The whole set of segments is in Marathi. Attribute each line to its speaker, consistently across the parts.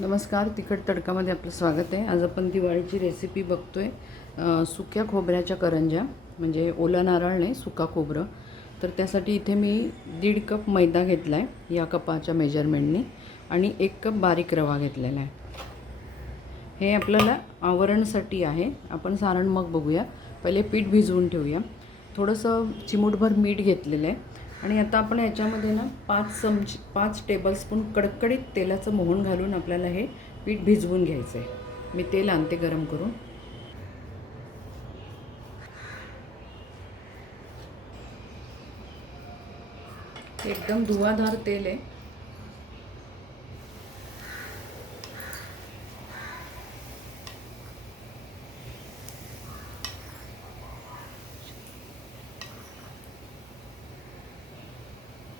Speaker 1: नमस्कार तिखट तडकामध्ये आपलं स्वागत आहे. आज आपण दिवाळीची रेसिपी बघतो आहे सुक्या खोबऱ्याच्या करंज्या म्हणजे ओला नारळ नाही सुका खोबरं. तर त्यासाठी इथे मी दीड कप मैदा घेतला आहे या कपाच्या मेजरमेंटने आणि एक कप बारीक रवा घेतलेला आहे. हे आपल्याला आवरणसाठी आहे. आपण सारण मग बघूया. पहिले पीठ भिजवून ठेवूया. थोडंसं चिमूटभर मीठ घेतलेलं आहे. आणि आता आपण याच्यामध्ये ना पाच चमचे पाच टेबलस्पून कडकडीत तेलाचं मोहन घालून आपल्याला हे पीठ भिजवून घ्यायचं आहे मी तेल आणते गरम करून. एकदम धुवाधार तेल आहे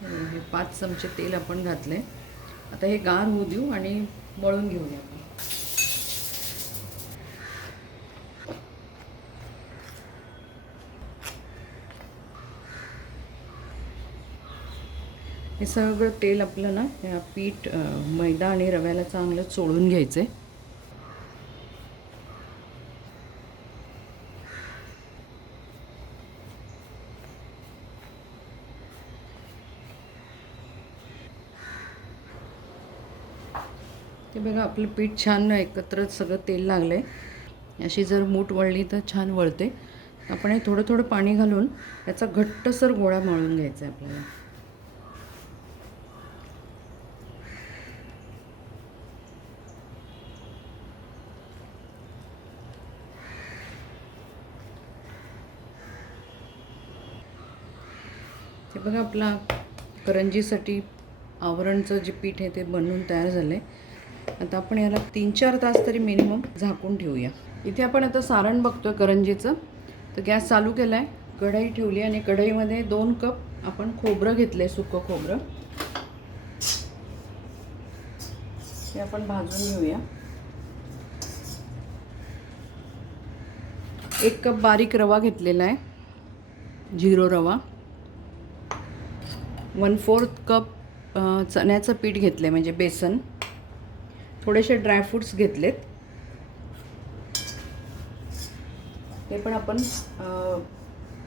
Speaker 1: हे पाच चमचे तेल आपण घातले. आता हे गार होऊ देऊ आणि मळून घेऊया आपण. हे सगळं तेल आपलं ना पीठ मैदा आणि रव्याला चांगलं चोळून घ्यायचं आहे ते बघा आपलं पीठ छान एकत्र सगळं तेल लागलं आहे अशी जर मूठ वळली तर छान वळते. आपण हे थोडं थोडं पाणी घालून याचा घट्टसर गोळा मळून घ्यायचा आहे आपल्याला. ते बघा आपला करंजीसाठी आवरणचं जे पीठ आहे ते बनवून तयार झालं आहे आता आपण याला तीन चार तास तरी मिनिमम झाकून ठेवूया. इथे आपण आता सारण बघतोय करंजीचं. तर गॅस चालू केला आहे कढई ठेवली आणि कढईमध्ये दोन कप आपण खोबरं घेतलं आहे सुकं खोबरं. ते आपण भाजून घेऊया. एक कप बारीक रवा घेतलेला आहे. झिरो रवा. वन फोर्थ कप चण्याचं पीठ घेतलं आहे म्हणजे बेसन. थोडेसे ड्रायफ्रूट्स घेतलेत. ते पण आपण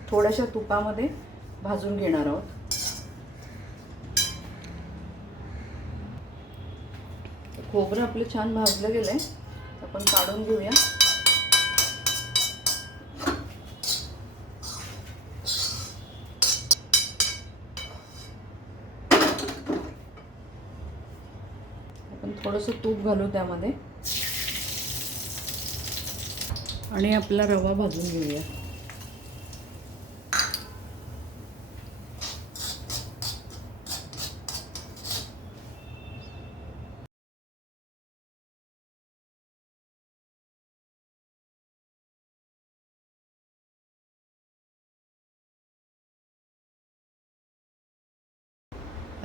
Speaker 1: थोड्याशा तुपामध्ये भाजून घेणार आहोत. खोबरं आपलं छान भाजलं गेलं आहे आपण काढून घेऊया. थोडंसं तूप घालू त्यामध्ये. आणि आपला रवा भाजून घेऊया.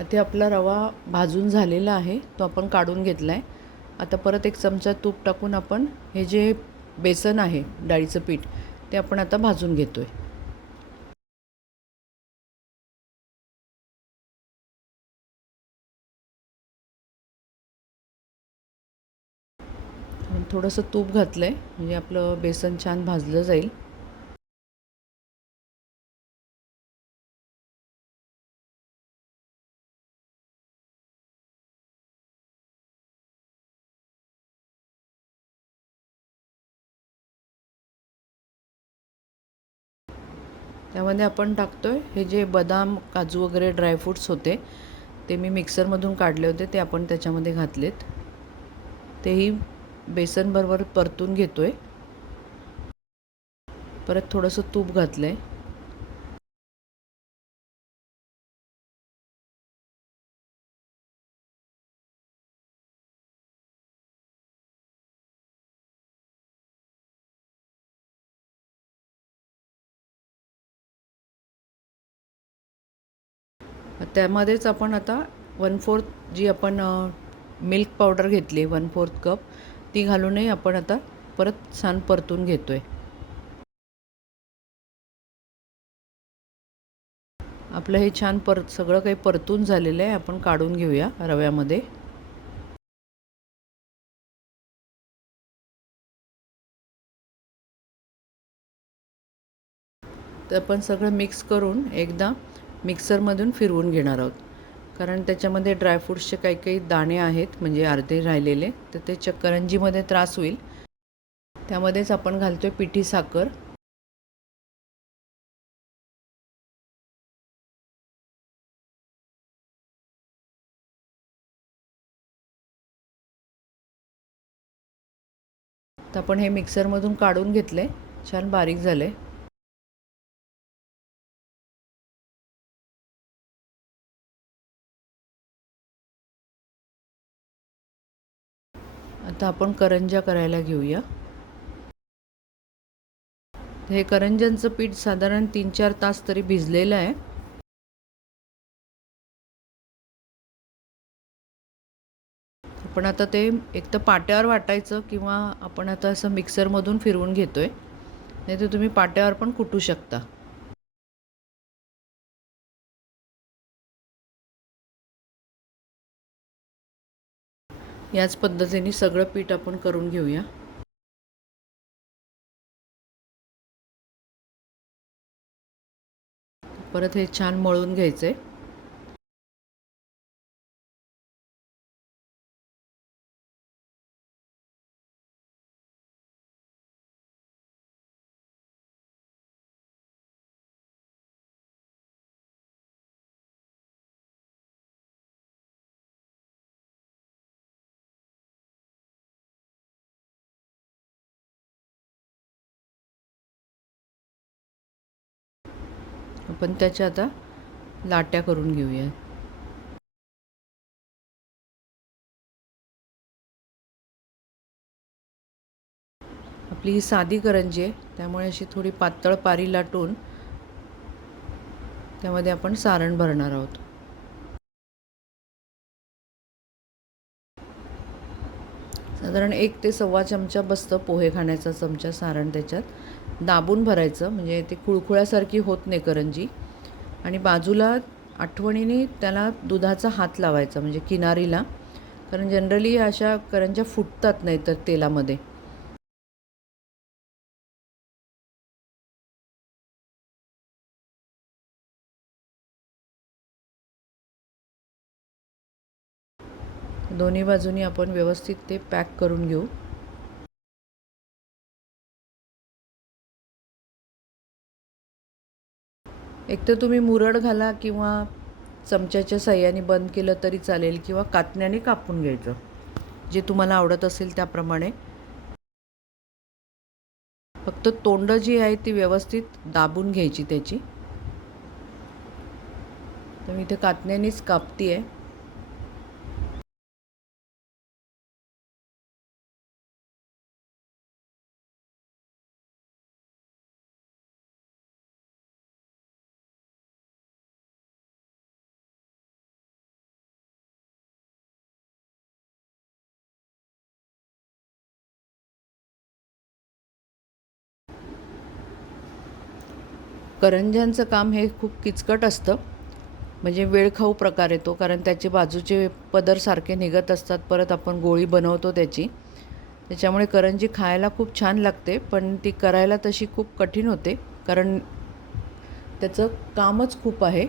Speaker 1: ते आपला रवा भाजून झालेला आहे तो आपण काढून घेतला आहे आता परत एक चमचा तूप टाकून आपण हे जे बेसन आहे डाळीचं पीठ ते आपण आता भाजून घेतो आहे थोडंसं तूप घातलं आहे म्हणजे आपलं बेसन छान भाजलं जाईल. त्यामध्ये आपण टाकतो आहे हे जे बदाम काजू वगैरे ड्रायफ्रूट्स होते ते मी मिक्सरमधून काढले होते ते आपण त्याच्यामध्ये घातलेत. तेही बेसनबरोबर परतून घेतो आहे परत थोडंसं तूप घातलं आहे त्यामध्येच आपण आता वन फोर्थ जी आपण मिल्क पावडर घेतली वन फोर्थ कप ती घालूनही आपण आता परत छान परतून घेतो आहे आपलं हे छान परत सगळं काही परतून झालेलं आहे. आपण काढून घेऊया रव्यामध्ये. तर आपण सगळं मिक्स करून एकदा मिक्सरमधून फिरवून घेणार आहोत. कारण त्याच्यामध्ये ड्रायफ्रूट्सचे काही काही दाणे आहेत म्हणजे अर्धे राहिलेले तर ते चक्करंजीमध्ये त्रास होईल. त्यामध्येच आपण घालतो आहे पिठी साखर. तर आपण हे मिक्सरमधून काढून घेतले छान बारीक झाले आता आपण करंजा करायला घेऊया. हे करंजांचं पीठ साधारण तीन चार तास तरी भिजलेलं आहे. आपण आता ते एक तर पाट्यावर वाटायचं किंवा आपण आता असं मिक्सरमधून फिरवून घेतो आहे नाही तर तुम्ही पाट्यावर पण कुटू शकता. याच पद्धतीने सगळं पीठ आपण करून घेऊया. परत हे छान मळून घ्यायचं आहे आपण त्याच्या आता लाट्या करून घेऊया. आपली ही साधी करंजी आहे त्यामुळे अशी थोडी पातळ पारी लाटून त्यामध्ये आपण सारण भरणार आहोत. साधारण एक ते सव्वा चमचा बसतं पोहे खाण्याचा चमचा सारण त्याच्यात. दाबून भरायचं म्हणजे ते कुळकुळ्यासारखी होत नाही करंजी. आणि बाजूला आठवणीने त्याला दुधाचा हात लावायचा म्हणजे किनारीला. कारण जनरली अशा करंज्या फुटतात नाही तर तेलामध्ये. दोन्ही बाजूनी आपण व्यवस्थित ते पॅक करून घेऊ. एक तर तुम्ही मुरड घाला किंवा चमच्याच्या सह्याने बंद केलं तरी चालेल किंवा कातण्याने कापून घ्यायचं. जे तुम्हाला आवडत असेल त्याप्रमाणे. फक्त तोंड जी आहे ती व्यवस्थित दाबून घ्यायची त्याची. तर मी इथे कातण्यानेच कापती आहे करंज्यांचं काम हे खूप किचकट असतं. म्हणजे वेळखाऊ प्रकार येतो कारण त्याचे बाजूचे पदर सारखे निघत असतात परत आपण गोळी बनवतो त्याची. त्याच्यामुळे करंजी खायला खूप छान लागते पण ती करायला तशी खूप कठीण होते कारण त्याचं कामच खूप आहे.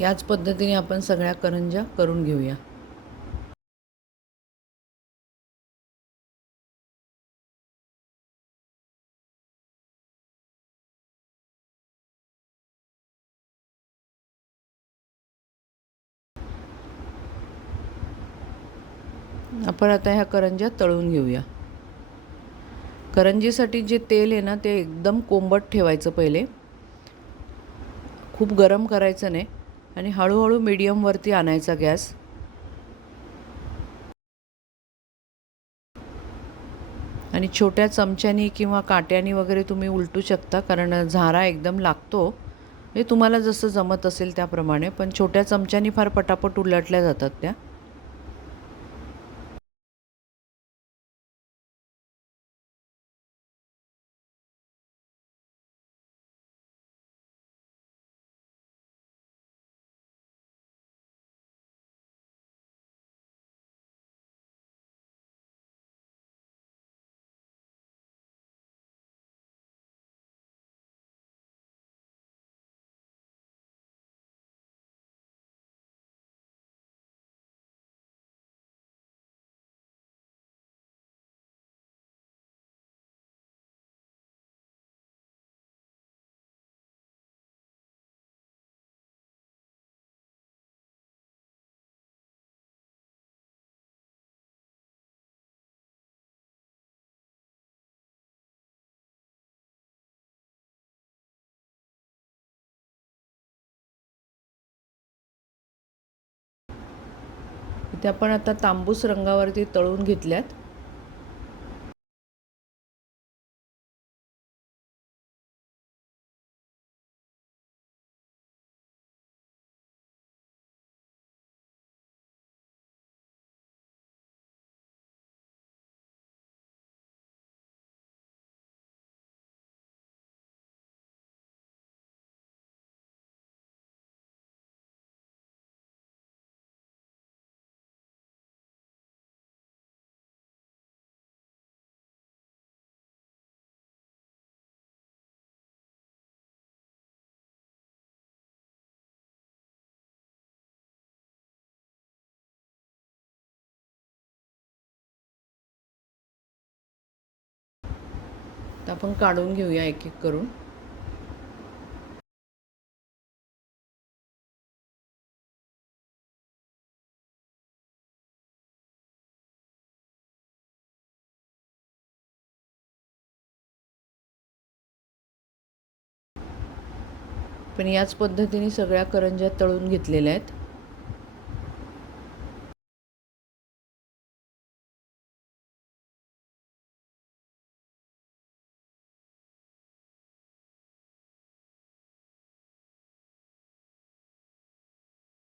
Speaker 1: याच पद्धतीने आपण सगळ्या करंज्या करून घेऊया. आपण आता ह्या करंज्या तळून घेऊया. करंजीसाठी जे तेल आहे ना ते एकदम कोंबट ठेवायचं पहिले. खूप गरम करायचं नाही. आणि हळूहळू मीडियमवरती आणायचा गॅस. आणि छोट्या चमच्यानी किंवा काट्यानी वगैरे तुम्ही उलटू शकता कारण झारा एकदम लागतो. हे तुम्हाला जसं जमत असेल त्याप्रमाणे पण छोट्या चमच्यानी फार पटापट उलटल्या जातात त्या. त्या आपण आता तांबूस रंगावरती तळून घेतल्यात. तर आपण काढून घेऊया एक एक करून. पण याच पद्धतीने सगळ्या करंज्या तळून घेतलेल्या आहेत.